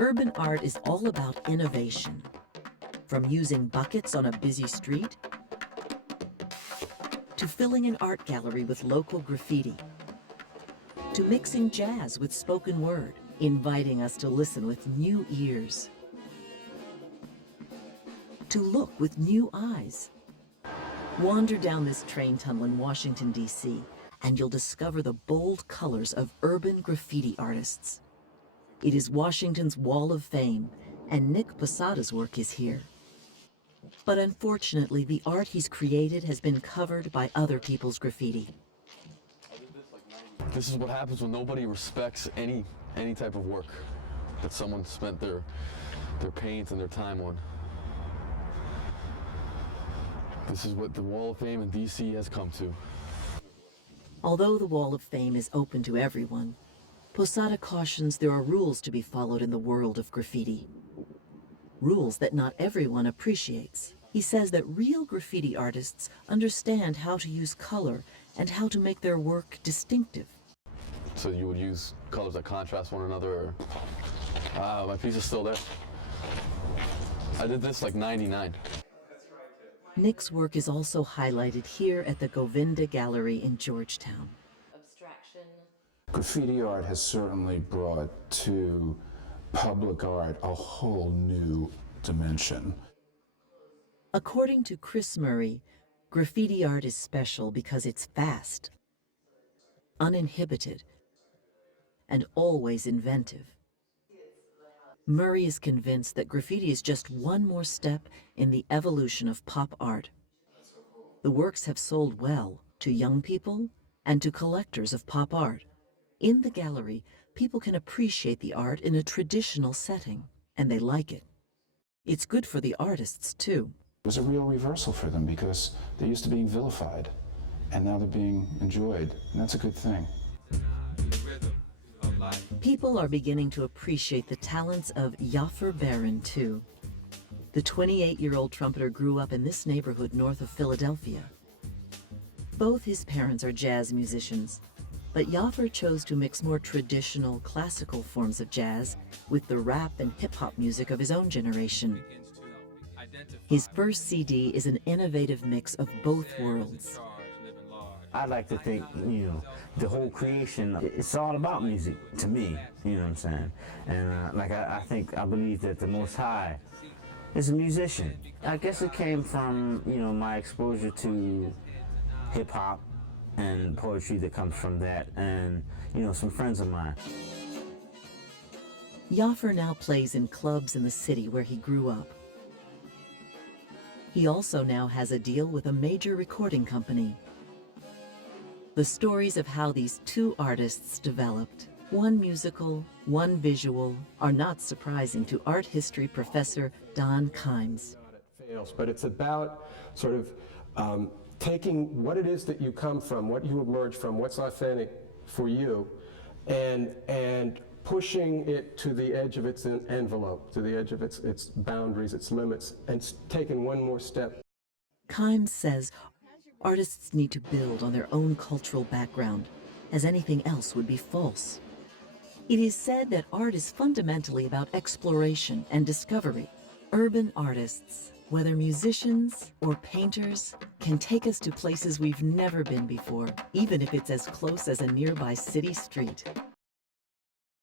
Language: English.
Urban art is all about innovation. From using buckets on a busy street to filling an art gallery with local graffiti, to mixing jazz with spoken word, inviting us to listen with new ears, to look with new eyes. Wander down this train tunnel in Washington, D.C., and you'll discover the bold colors of urban graffiti artists. It is Washington's Wall of Fame, and Nick Posada's work is here. But unfortunately, the art he's created has been covered by other people's graffiti. This is what happens when nobody respects any type of work that someone spent their paint and their time on. This is what the Wall of Fame in DC has come to. Although the Wall of Fame is open to everyone, Posada cautions there are rules to be followed in the world of graffiti. Rules that not everyone appreciates. He says that real graffiti artists understand how to use color and how to make their work distinctive. So you would use colors that contrast one another. My piece is still there. I did this like '99. Nick's work is also highlighted here at the Govinda Gallery in Georgetown. Graffiti art has certainly brought to public art a whole new dimension. According to Chris Murray, graffiti art is special because it's fast, uninhibited, and always inventive. Murray is convinced that graffiti is just one more step in the evolution of pop art. The works have sold well to young people and to collectors of pop art. In the gallery, people can appreciate the art in a traditional setting, and they like it. It's good for the artists, too. It was a real reversal for them because they're used to being vilified, and now they're being enjoyed, and that's a good thing. People are beginning to appreciate the talents of Yafer Baron, too. The 28-year-old trumpeter grew up in this neighborhood north of Philadelphia. Both his parents are jazz musicians, but Yafer chose to mix more traditional, classical forms of jazz with the rap and hip-hop music of his own generation. His first CD is an innovative mix of both worlds. I like to think, the whole creation, it's all about music to me, you know what I'm saying? And I believe that the Most High is a musician. I guess it came from, my exposure to hip hop and poetry that comes from that, and, some friends of mine. Yafer now plays in clubs in the city where he grew up. He also now has a deal with a major recording company. The stories of how these two artists developed, one musical, one visual, are not surprising to art history professor Don Kimes. But it's about sort of taking what it is that you come from, what you emerge from, what's authentic for you, and pushing it to the edge of its envelope, to the edge of its boundaries, its limits, and taking one more step. Kimes says artists need to build on their own cultural background, as anything else would be false. It is said that art is fundamentally about exploration and discovery. Urban artists, whether musicians or painters, can take us to places we've never been before, even if it's as close as a nearby city street.